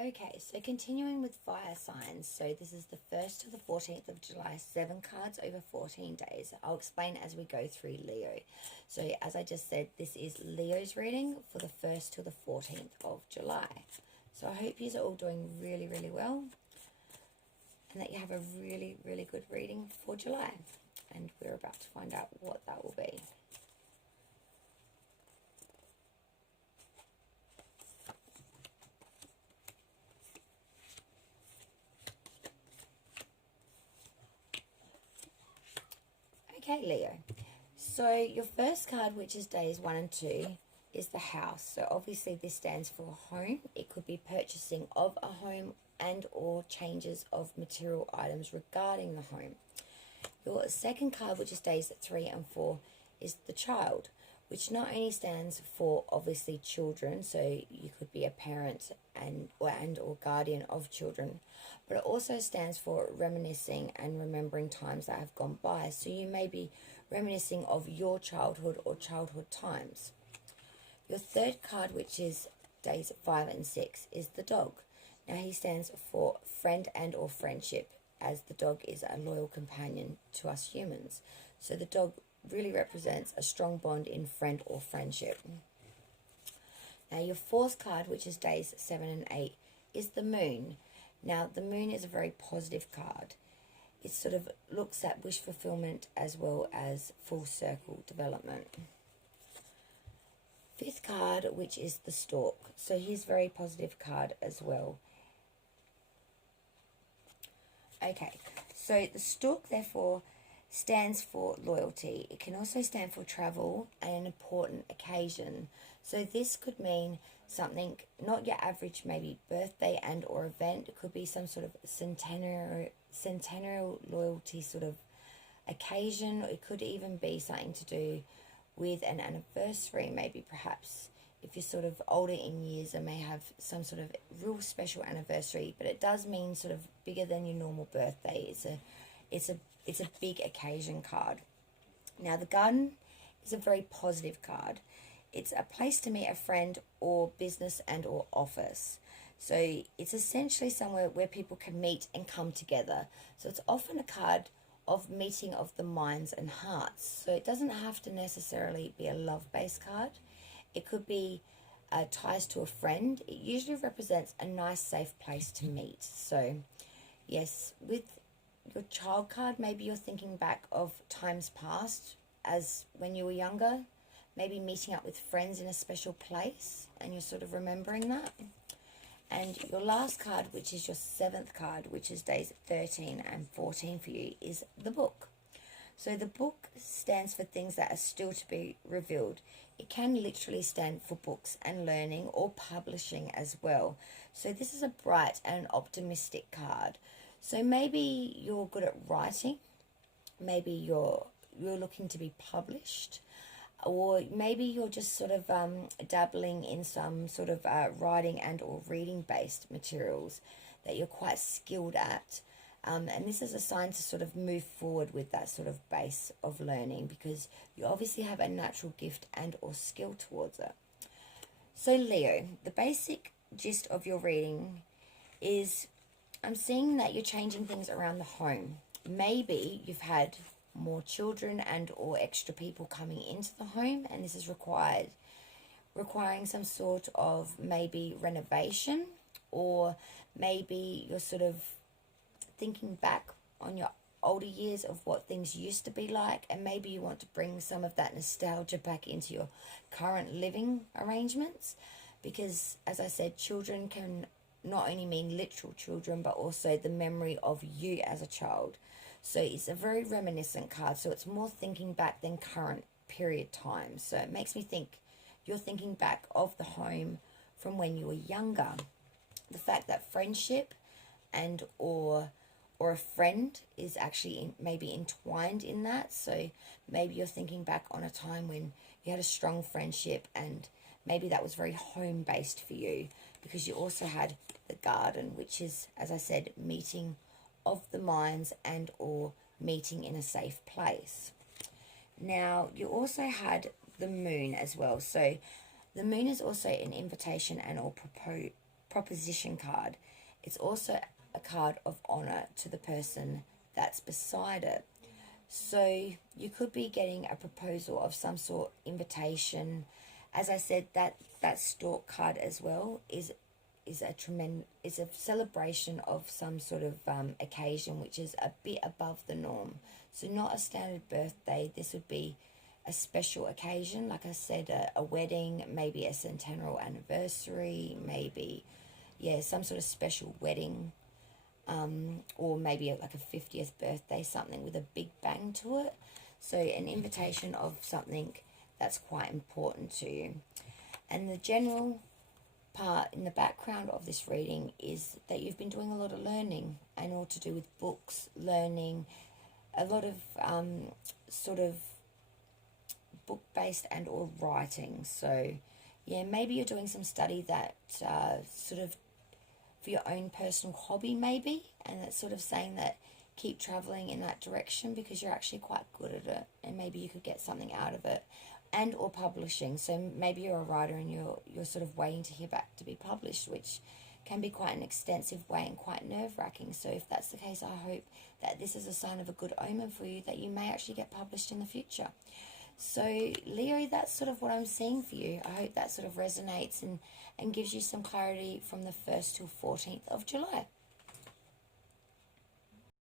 Okay, so continuing with fire signs. So this is the 1st to the 14th of July, 7 cards over 14 days. I'll explain as we go through Leo. So as I just said, this is Leo's reading for the 1st to the 14th of July. So I hope you're all doing really, really well and that you have a really, really good reading for July. And we're about to find out what that will be. Okay, Leo. So your first card, which is days 1 and 2, is the house. So obviously this stands for home. It could be purchasing of a home and or changes of material items regarding the home. Your second card, which is days 3 and 4, is the child, which not only stands for obviously children, so you could be a parent and or guardian of children, but it also stands for reminiscing and remembering times that have gone by. So you may be reminiscing of your childhood or childhood times. Your third card, which is days 5 and 6, is the dog. Now he stands for friend and or friendship, as the dog is a loyal companion to us humans. So the dog really represents a strong bond in friend or friendship. Now your fourth card, which is days 7 and 8, is the moon. Now the moon is a very positive card. It sort of looks at wish fulfillment as well as full circle development. Fifth card, which is the stork. So here's a very positive card as well. Okay, so the stork therefore stands for loyalty. It can also stand for travel and an important occasion. So this could mean something not your average maybe birthday and or event. It could be some sort of centenarial loyalty sort of occasion. It could even be something to do with an anniversary, maybe perhaps if you're sort of older in years and may have some sort of real special anniversary, but it does mean sort of bigger than your normal birthday. It's a big occasion card. Now the garden is a very positive card. It's a place to meet a friend or business and or office. So it's essentially somewhere where people can meet and come together. So it's often a card of meeting of the minds and hearts. So it doesn't have to necessarily be a love-based card. It could be ties to a friend. It usually represents a nice, safe place to meet. So yes, with your child card, maybe you're thinking back of times past as when you were younger, maybe meeting up with friends in a special place and you're sort of remembering that. And your last card, which is your seventh card, which is days 13 and 14 for you, is the book. So the book stands for things that are still to be revealed. It can literally stand for books and learning or publishing as well. So this is a bright and optimistic card. So maybe you're good at writing, maybe you're looking to be published, or maybe you're just sort of dabbling in some sort of writing and or reading based materials that you're quite skilled at. And this is a sign to sort of move forward with that sort of base of learning, because you obviously have a natural gift and or skill towards it. So Leo, the basic gist of your reading is I'm seeing that you're changing things around the home. Maybe you've had more children and or extra people coming into the home, and this is requiring some sort of maybe renovation, or maybe you're sort of thinking back on your older years of what things used to be like, and maybe you want to bring some of that nostalgia back into your current living arrangements, because as I said, children can not only mean literal children but also the memory of you as a child. So it's a very reminiscent card, so it's more thinking back than current period time. So it makes me think you're thinking back of the home from when you were younger. The fact that friendship and or a friend is actually maybe entwined in that. So maybe you're thinking back on a time when you had a strong friendship, and maybe that was very home-based for you, because you also had the garden, which is, as I said, meeting of the minds and or meeting in a safe place. Now, you also had the moon as well. So the moon is also an invitation and or proposition card. It's also a card of honor to the person that's beside it. So you could be getting a proposal of some sort, invitation. As I said, that stork card as well is a celebration of some sort of occasion which is a bit above the norm. So not a standard birthday. This would be a special occasion, like I said, a wedding, maybe a centennial anniversary, maybe some sort of special wedding, or maybe like a 50th birthday, something with a big bang to it. So an invitation of something that's quite important to you. And the general part in the background of this reading is that you've been doing a lot of learning, and all to do with books, learning, a lot of sort of book-based and or writing. So maybe you're doing some study that sort of for your own personal hobby maybe, and it's sort of saying that keep traveling in that direction because you're actually quite good at it, and maybe you could get something out of it. And or publishing. So maybe you're a writer and you're sort of waiting to hear back to be published, which can be quite an extensive way and quite nerve-wracking. So if that's the case, I hope that this is a sign of a good omen for you, that you may actually get published in the future. So Leo, that's sort of what I'm seeing for you. I hope that sort of resonates and gives you some clarity from the 1st till 14th of July.